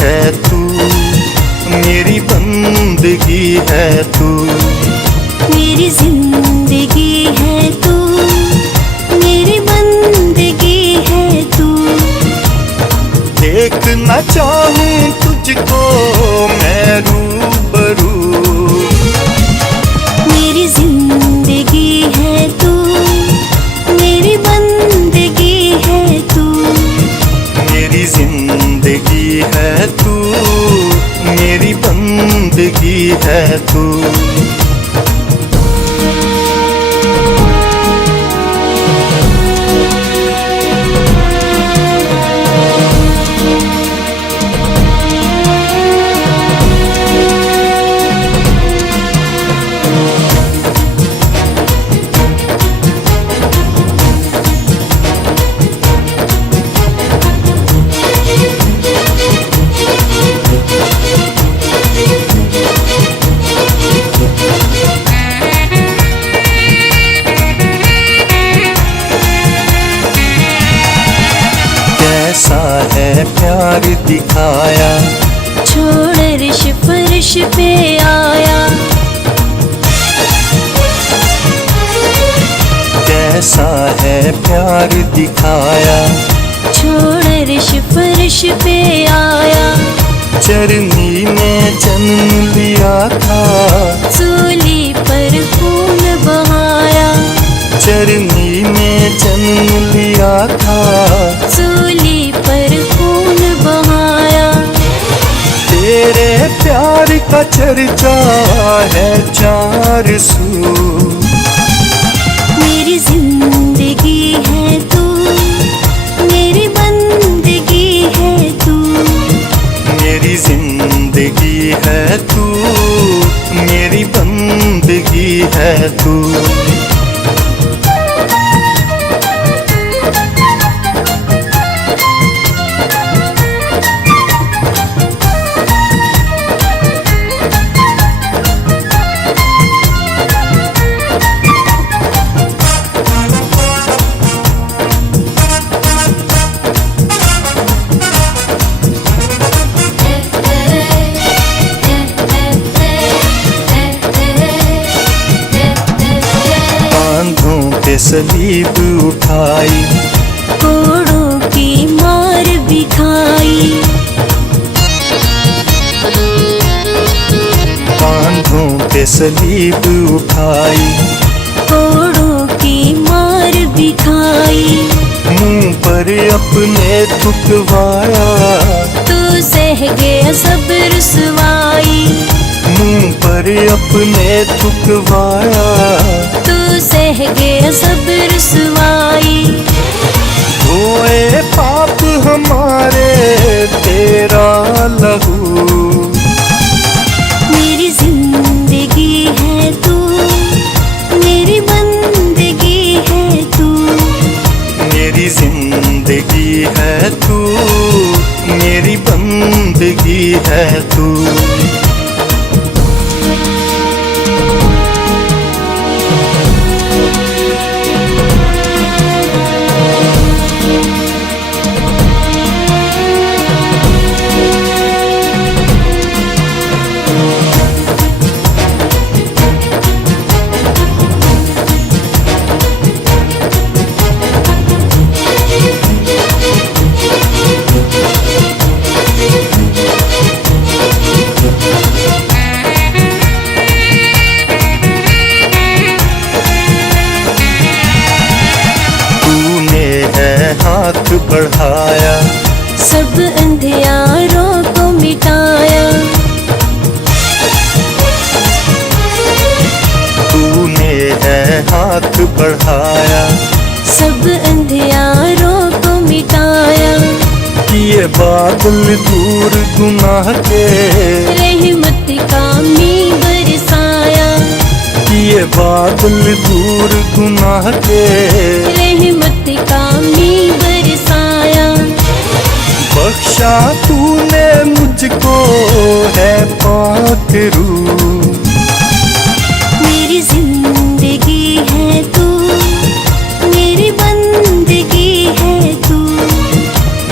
है तू, मेरी बंदगी है तू। मेरी जिंदगी है तू, मेरी बंदगी है तू। देखना चाहूं तुझको मैं रूबरू। मेरी जिंदगी है तू, मेरी बंदगी है तू। मेरी जिंदगी है तू, मेरी बंदगी है तू। कैसा है प्यार दिखाया, छोड़ अर्श फर्श पे आया। कैसा है प्यार दिखाया, छोड़ अर्श फर्श पे आया। चरनी ने जन्म लिया था, सूली पर खून बहाया। चरनी ने जन्म लिया था, सूली पर खून बहाया। तेरे प्यार का चर्चा है चार सू। मेरी जिंदगी है तू, मेरी बंदगी है तू। मेरी जिंदगी है तू, मेरी बंदगी है तू। पे सलीब उठाई, कोड़ों की मार भी खाई। कांधों पे सलीब उठाई, कोड़ों की मार भी खाई। मुंह पर अपने थुकवाया, तू सह गया सब रुसवाई। मुंह पर अपने थुकवाया, तू सह गया सब रुसवाई। धोए पाप हमारे तेरा लहू। मेरी जिंदगी है तू, मेरी बंदगी है तू। मेरी जिंदगी है तू, मेरी बंदगी है तू। हाथ बढ़ाया, सब अंधियारों को मिटाया। तूने है हाथ बढ़ाया, सब अंधियारों को मिटाया। ये बादल दूर गुनाह के, रहमत का मी बरसाया। ये बादल दूर गुनाह के, रहमत का मी बरसाया। बख्शा तूने मुझको है पाक रूह। मेरी जिंदगी है तू, मेरी बंदगी है तू।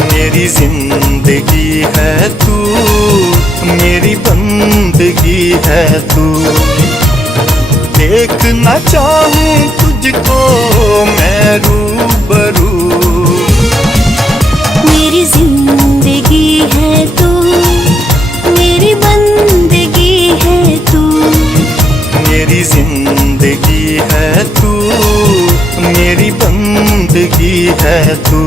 मेरी जिंदगी है तू, जिंदगी है तू। देखना चाहूं तुझको मैं रूबरू, मेरी जिंदगी है तू, मेरी बंदगी है तू। मेरी जिंदगी है तू, मेरी बंदगी है तू।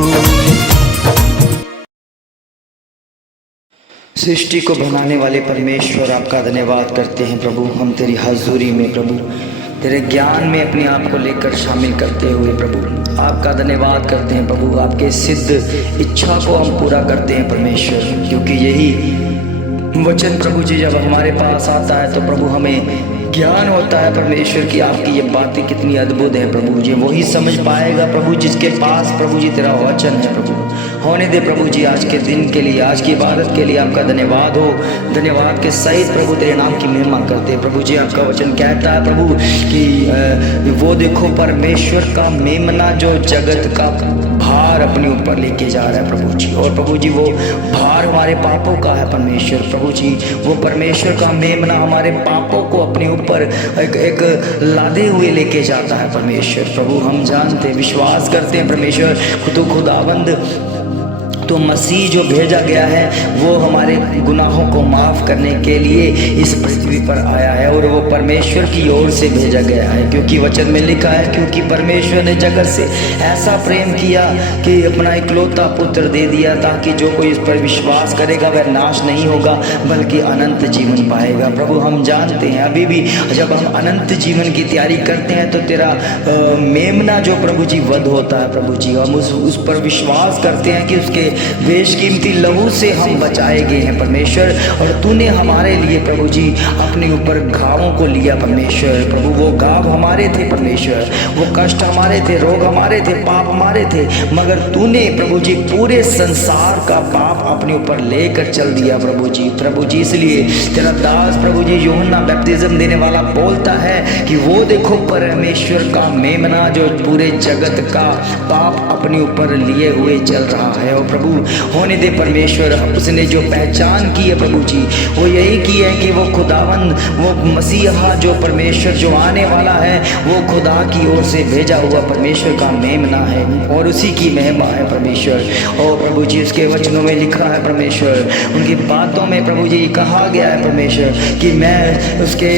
सृष्टि को बनाने वाले परमेश्वर, आपका धन्यवाद करते हैं प्रभु। हम तेरी हजूरी में प्रभु तेरे ज्ञान में अपने आप को लेकर शामिल करते हुए प्रभु आपका धन्यवाद करते हैं प्रभु। आपके सिद्ध इच्छा को हम पूरा करते हैं परमेश्वर, क्योंकि यही वचन प्रभु जी जब हमारे पास आता है तो प्रभु हमें ज्ञान होता है परमेश्वर की आपकी ये बातें कितनी अद्भुत है प्रभु जी। वही समझ पाएगा प्रभु जिसके पास प्रभु जी तेरा वचन है प्रभु। होने दे प्रभु जी आज के दिन के लिए, आज की इबादत के लिए आपका धन्यवाद हो। धन्यवाद के सहित प्रभु तेरे नाम की महिमा करते हैं प्रभु जी। आपका वचन कहता है प्रभु कि वो देखो परमेश्वर का मेमना जो जगत का भार अपने ऊपर लेके जा रहा है प्रभु जी। और प्रभु जी वो भार हमारे पापों का है परमेश्वर प्रभु जी। वो परमेश्वर का मेमना हमारे पापों को अपने ऊपर एक लादे हुए लेके जाता है परमेश्वर प्रभु। हम जानते विश्वास करते हैं परमेश्वर खुदावंद तो मसीह जो भेजा गया है वो हमारे गुनाहों को माफ़ करने के लिए इस पृथ्वी पर आया है, और वो परमेश्वर की ओर से भेजा गया है। क्योंकि वचन में लिखा है, क्योंकि परमेश्वर ने जगत से ऐसा प्रेम किया कि अपना इकलौता पुत्र दे दिया, ताकि जो कोई इस पर विश्वास करेगा वह नाश नहीं होगा बल्कि अनंत जीवन पाएगा। प्रभु हम जानते हैं अभी भी जब हम अनंत जीवन की तैयारी करते हैं तो तेरा मेमना जो प्रभु जी वध होता है प्रभु जी, हम उस पर विश्वास करते हैं कि उसके बेशकीमती लहू से हम बचाए गए हैं परमेश्वर। और तूने हमारे लिए प्रभु जी अपने ऊपर घावों को लिया परमेश्वर प्रभु। वो घाव हमारे थे परमेश्वर, वो कष्ट हमारे थे, रोग हमारे थे, पाप हमारे थे, मगर तूने प्रभु जी पूरे संसार का पाप अपने ऊपर लेकर चल दिया प्रभु जी। प्रभु जी इसलिए तेरा दास प्रभु जी यूहन्ना बैप्टिज्म देने वाला बोलता है कि वो देखो परमेश्वर का मेमना जो पूरे जगत का पाप अपने ऊपर लिए हुए चल रहा है। और प्रभु होने दे परमेश्वर उसने जो पहचान की है प्रभु जी वो यही की है कि वो खुदावंद वो मसीहा जो परमेश्वर जो आने वाला है वो खुदा की ओर से भेजा हुआ परमेश्वर का मेमना है और उसी की महिमा है परमेश्वर। और प्रभु जी उसके वचनों में लिखा है परमेश्वर, उनकी बातों में प्रभु जी कहा गया है परमेश्वर कि मैं उसके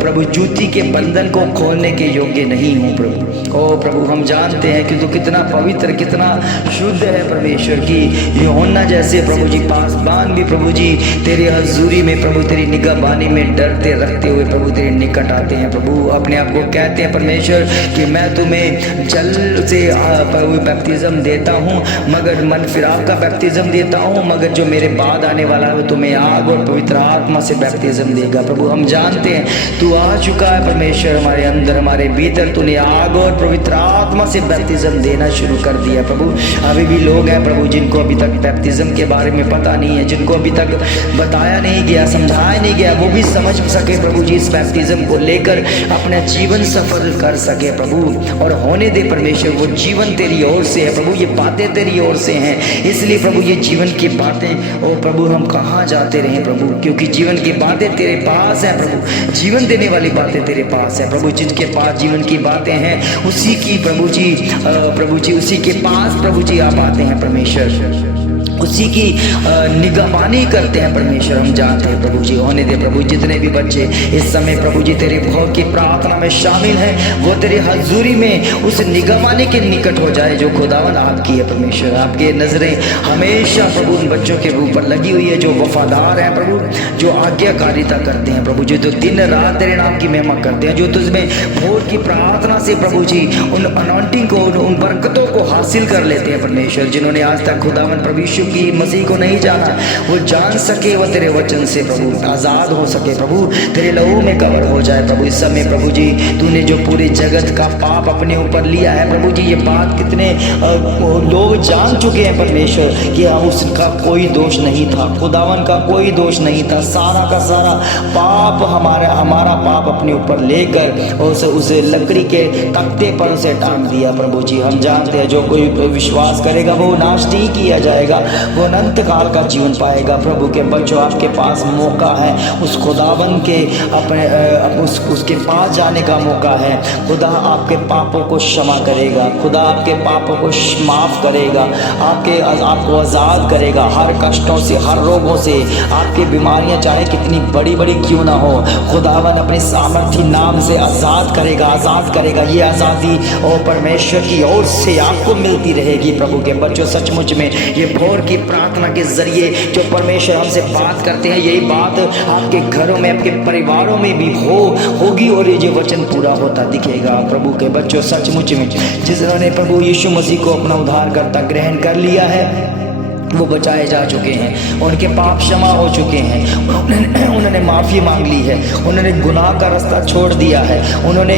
प्रभु जूती के बंधन को खोलने के योग्य नहीं हूँ प्रभु। ओ प्रभु हम जानते हैं कि तू कितना पवित्र कितना शुद्ध है परमेश्वर की यूहन्ना जैसे प्रभु जी पासबान भी प्रभु जी तेरे हजूरी में प्रभु तेरी निगाहबानी में डरते रखते हुए प्रभु तेरे निकट आते हैं प्रभु। अपने आप को कहते हैं परमेश्वर कि मैं तुम्हें जल से प्रभु बैप्टिज्म देता हूँ मगर मन फिराक का बैप्टिज्म देता हूँ, मगर जो मेरे बाद आने वाला है वो तुम्हें आग और पवित्र आत्मा से बैप्टिज्म देगा। प्रभु हम जानते हैं तू आ चुका है परमेश्वर हमारे अंदर हमारे भीतर, तूने आग और पवित्र आत्मा से बैप्टिज्म देना शुरू कर दिया प्रभु। अभी भी लोग हैं प्रभु जिनको अभी तक बैप्टिज्म के बारे में पता नहीं है, जिनको अभी तक बताया नहीं गया समझाया नहीं गया, वो भी समझ सके प्रभु जी इस बैप्टिज्म को लेकर अपना जीवन सफल कर सके प्रभु। और होने दे परमेश्वर वो जीवन तेरी ओर से है प्रभु, ये बातें तेरी ओर से हैं, इसलिए प्रभु ये जीवन की बातें ओ प्रभु हम कहाँ जाते रहे प्रभु, क्योंकि जीवन की बातें तेरे पास है प्रभु, जीवन देने वाली बातें तेरे पास है प्रभु। जिनके पास जीवन की बातें हैं उसी की प्रभु जी उसी के पास प्रभु जी आप आते हैं परमेश्वर, उसी की निगहबानी करते हैं परमेश्वर। हम जानते हैं प्रभु जी होने दे प्रभु जितने भी बच्चे इस समय प्रभु जी तेरे भोग की प्रार्थना में शामिल हैं वो तेरे हजूरी में उस निगहबानी के निकट हो जाए जो खुदावंद आपकी है परमेश्वर। आपके नजरें हमेशा प्रभु उन बच्चों के ऊपर लगी हुई है जो वफादार हैं प्रभु, जो आज्ञाकारिता करते हैं प्रभु जी, जो दिन रात तेरे नाम की महिमा करते हैं, जो तुझमें भोर की प्रार्थना से प्रभु जी उन अनॉइंटिंग को उन बरकतों को हासिल कर लेते हैं परमेश्वर। जिन्होंने आज तक खुदावंद प्रभु की मसीह को नहीं जाना वो जान सके, वो तेरे वचन से प्रभु आजाद हो सके प्रभु, तेरे लहू में कवर हो जाए प्रभु। इस समय प्रभु जी तूने जो पूरे जगत का पाप अपने ऊपर लिया है प्रभु जी, ये बात कितने लोग जान चुके हैं परमेश्वर कि उसका कोई दोष नहीं था, खुदावन का कोई दोष नहीं था, सारा का सारा पाप हमारा पाप अपने ऊपर लेकर उसे लकड़ी के तख्ते पर उसे टांग दिया प्रभु जी। हम जानते हैं जो कोई विश्वास करेगा वो नाश नहीं किया जाएगा वो अनंत काल का जीवन पाएगा। प्रभु के बच्चों, आपके पास मौका है, उस खुदाबंद के उसके पास जाने का मौका है। खुदा आपके पापों को क्षमा करेगा, खुदा आपके पापों को माफ़ करेगा, आपको आज़ाद करेगा हर कष्टों से, हर रोगों से। आपकी बीमारियां चाहे कितनी बड़ी बड़ी क्यों ना हो, खुदावन अपने सामर्थी नाम से आज़ाद करेगा। ये आज़ादी और परमेश्वर की ओर से आपको मिलती रहेगी। प्रभु के बच्चों, सचमुच में ये भोर की प्रार्थना के जरिए जो परमेश्वर हमसे बात करते हैं, यही बात आपके घरों में, आपके परिवारों में भी होगी और ये वचन पूरा होता दिखेगा। प्रभु के बच्चों, सचमुच में जिन्होंने प्रभु यीशु मसीह को अपना उद्धारकर्ता ग्रहण कर लिया है, वो बचाए जा चुके हैं, उनके पाप क्षमा हो चुके हैं, उन्होंने माफ़ी मांग ली है, उन्होंने गुनाह का रास्ता छोड़ दिया है, उन्होंने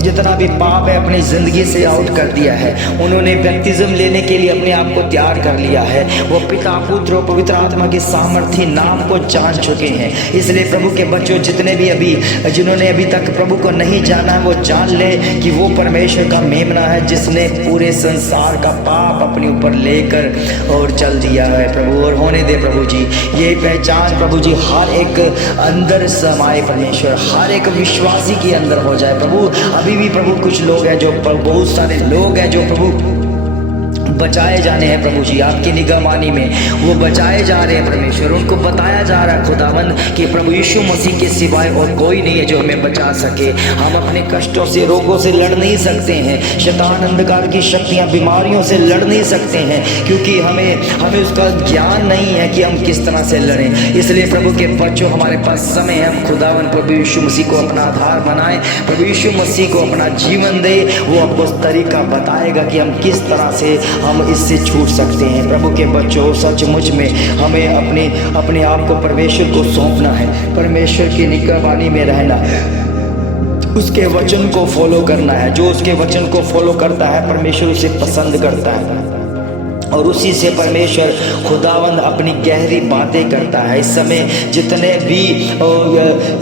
जितना भी पाप है अपनी ज़िंदगी से आउट कर दिया है, उन्होंने बैप्टिज्म लेने के लिए अपने आप को तैयार कर लिया है। वो पिता, पुत्र और पवित्र आत्मा के सामर्थी नाम को जान चुके हैं। इसलिए प्रभु के बच्चों, जिन्होंने अभी तक प्रभु को नहीं जाना है, वो जान ले कि वो परमेश्वर का मेमना है, जिसने पूरे संसार का पाप अपने ऊपर लेकर और चल दिया है प्रभु। और होने दे प्रभु जी, ये पहचान प्रभु जी हर एक अंदर समाये परमेश्वर, हर एक विश्वासी के अंदर हो जाए प्रभु। अभी भी प्रभु कुछ लोग हैं जो, बहुत सारे लोग हैं जो प्रभु बचाए जाने हैं प्रभु जी, आपकी निगरानी में वो बचाए जा रहे हैं परमेश्वर। उनको बताया जा रहा है खुदावन कि प्रभु यीशु मसीह के सिवाय और कोई नहीं है जो हमें बचा सके। हम अपने कष्टों से, रोगों से लड़ नहीं सकते हैं, शैतान अंधकार की शक्तियां, बीमारियों से लड़ नहीं सकते हैं, क्योंकि हमें उसका ज्ञान नहीं है कि हम किस तरह से लड़ें। इसलिए प्रभु के बच्चों, हमारे पास समय है, हम खुदावन प्रभु यीशु मसीह को अपना आधार बनाएं, प्रभु यीशु मसीह को अपना जीवन दे। वो आपको तरीका बताएगा कि हम किस तरह से हम इससे छूट सकते हैं। प्रभु के बच्चों, सचमुच में हमें अपने आप को परमेश्वर को सौंपना है, परमेश्वर की निगरानी में रहना, उसके वचन को फॉलो करना है। जो उसके वचन को फॉलो करता है, परमेश्वर उसे पसंद करता है और उसी से परमेश्वर खुदावंद अपनी गहरी बातें करता है। इस समय जितने भी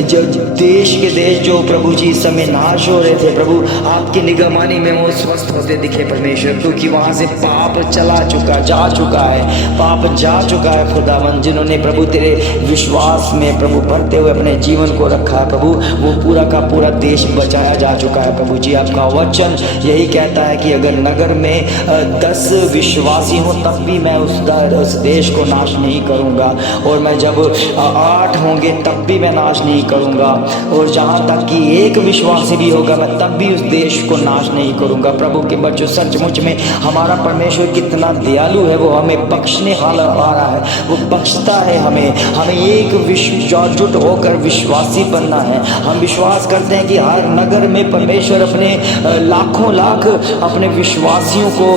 जो देश के देश जो प्रभु जी इस समय नाश हो रहे थे, प्रभु आपकी निगरानी में वो स्वस्थ होते दिखे परमेश्वर, क्योंकि वहाँ से पाप जा चुका है खुदावंद। जिन्होंने प्रभु तेरे विश्वास में प्रभु भरते हुए अपने जीवन को रखा है प्रभु, वो पूरा का पूरा देश बचाया जा चुका है प्रभु जी। आपका वचन यही कहता है कि अगर नगर में 10 विश्वासी हो तब भी मैं उस देश को नाश नहीं करूंगा, और मैं जब 8 होंगे तब भी मैं नाश नहीं करूंगा, और जहां तक कि 1 विश्वासी भी होगा मैं तब भी उस देश को नाश नहीं करूंगा। प्रभु के बच्चों, सचमुच में हमारा परमेश्वर कितना दयालु है, वो हमें बख्शने वाला आ रहा है, वो बख्शता है हमें एक एकजुट होकर विश्वासी बनना है। हम विश्वास करते हैं कि हर नगर में परमेश्वर अपने लाखों लाख अपने विश्वासियों को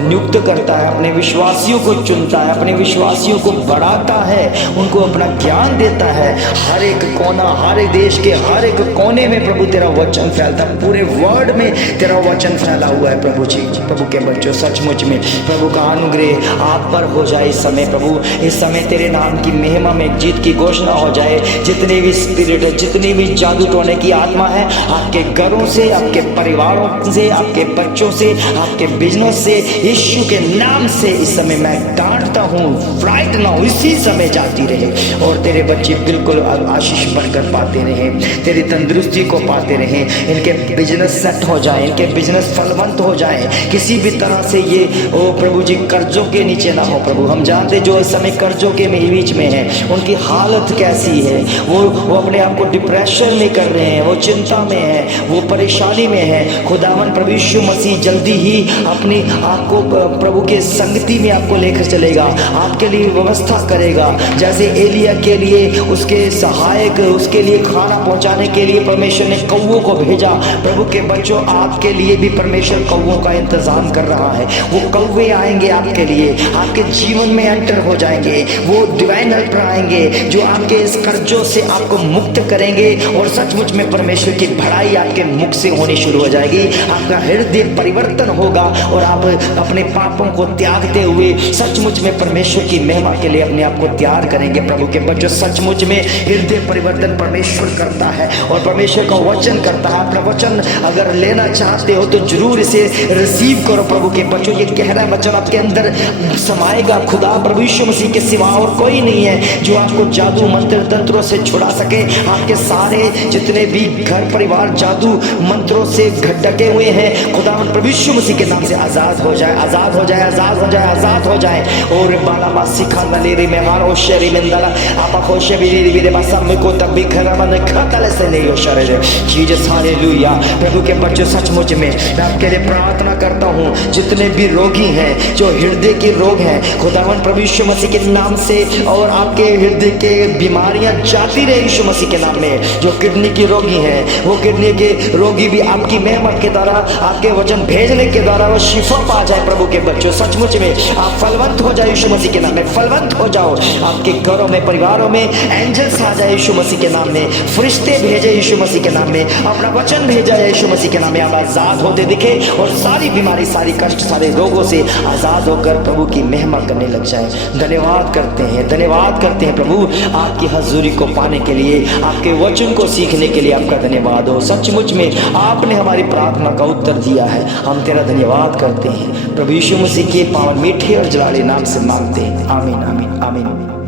नियुक्त करता है, अपने विश्वासियों को चुनता है, अपने विश्वासियों को बढ़ाता है, उनको अपना ज्ञान देता है। हर एक कोना, हर एक देश के हर एक कोने में प्रभु तेरा वचन फैलता है, पूरे वर्ल्ड में तेरा वचन फैला हुआ है प्रभु जी। प्रभु के बच्चों, सचमुच में प्रभु का अनुग्रह आप पर हो जाए इस समय प्रभु। इस समय तेरे नाम की महिमा में जीत की घोषणा हो जाए। जितने भी स्पिरिट, जितनी भी जादू टोने की आत्मा है, आपके घरों से, आपके परिवारों से, आपके बच्चों से, आपके बिजनेस से, यीशु के नाम से इस समय मैं डांटता हूँ, राइट नाउ इसी समय जाती रहे, और तेरे बच्चे बिल्कुल आशीष बनकर पाते रहे, तेरी तंदुरुस्ती को पाते रहे, इनके बिजनेस सेट हो जाए, इनके बिजनेस फलवंत हो जाए, किसी भी तरह से ये ओ प्रभु जी कर्जों के नीचे ना हो प्रभु। हम जानते जो इस समय कर्जों के बीच में है, उनकी हालत कैसी है, वो अपने आप को डिप्रेशन में कर रहे हैं, वो चिंता में है, वो परेशानी में है। खुदावन प्रभु यीशु मसीह जल्दी ही अपनी आपको प्रभु के संगति में आपको लेकर चलेगा, आपके लिए व्यवस्था करेगा। जैसे एलिया के लिए उसके सहायक, उसके लिए खाना पहुंचाने के लिए परमेश्वर ने कौवों को भेजा, प्रभु के बच्चों आपके लिए भी परमेश्वर कौवों का इंतजाम कर रहा है। वो कौवे आएंगे आपके लिए, आपके जीवन में एंटर हो जाएंगे, वो डिवाइन हेल्पर आएंगे जो आपके इस कर्जों से आपको मुक्त करेंगे, और सचमुच में परमेश्वर की भलाई आपके मुख से होनी शुरू हो जाएगी। आपका हृदय परिवर्तन होगा और आप अपने पापों को त्याग त्यागते हुए सचमुच में परमेश्वर की महिमा के लिए अपने आप को तैयार करेंगे। प्रभु के बच्चों, सचमुच में हृदय परिवर्तन परमेश्वर करता है और परमेश्वर का वचन करता है। अपना वचन अगर लेना चाहते हो तो जरूर इसे रिसीव करो। प्रभु के बच्चों, ये गहरा वचन आपके अंदर समाएगा। खुदा प्रभु यीशु मसीह के सिवा और कोई नहीं है जो आपको जादू मंत्र तंत्रों से छुड़ा सके। आपके सारे जितने भी घर परिवार जादू मंत्रों से ढके हुए हैं, खुदा प्रभु यीशु मसीह के नाम से आजाद हो जाए, आजाद हो जाए, आजाद हो जाए, आजाद हो जाए। और बाला बासी खाना ले रही मेहमान ओ शरी मंदला आपा खोशे भी रे बसा में को तब भी घर बंद खतल से नहीं हो शरे जीसस हालेलुया। प्रभु के बच्चों, सचमुच में मैं आपके लिए प्रार्थना करता हूँ जितने भी रोगी हैं, जो हृदय के रोग हैं, खुदावन प्रभु यीशु मसीह के नाम से, और आपके हृदय के बीमारियां जाती रहे यीशु मसीह के नाम में। जो किडनी के रोगी हैं, वो किडनी के रोगी भी आपकी मेहमत के द्वारा, आपके वचन भेजने के द्वारा वो शिफा पा जाए। प्रभु के बच्चों, सचमुच में आप फलवंत हो जाए यीशु मसीह के नाम में, फलवंत हो जाओ। आपके घरों में, परिवारों में एंजल्स आ जाए यीशु मसीह के नाम में, फरिश्ते भेजे यीशु मसीह के नाम में, अपना वचन भेजा है यीशु मसीह के नाम में। आप आजाद होते दिखे और सारी बीमारी, सारी कष्ट, सारे रोगों से आजाद होकर प्रभु की महिमा करने लग जाए। धन्यवाद करते हैं, धन्यवाद करते हैं प्रभु, आपकी हजूरी को पाने के लिए, आपके वचन को सीखने के लिए आपका धन्यवाद हो। सचमुच में आपने हमारी प्रार्थना का उत्तर दिया है, हम तेरा धन्यवाद करते हैं। प्रभु यीशु मसीह के पावन मीठे और जलाले नाम से मांगते हैं, आमीन आमीन आमीन।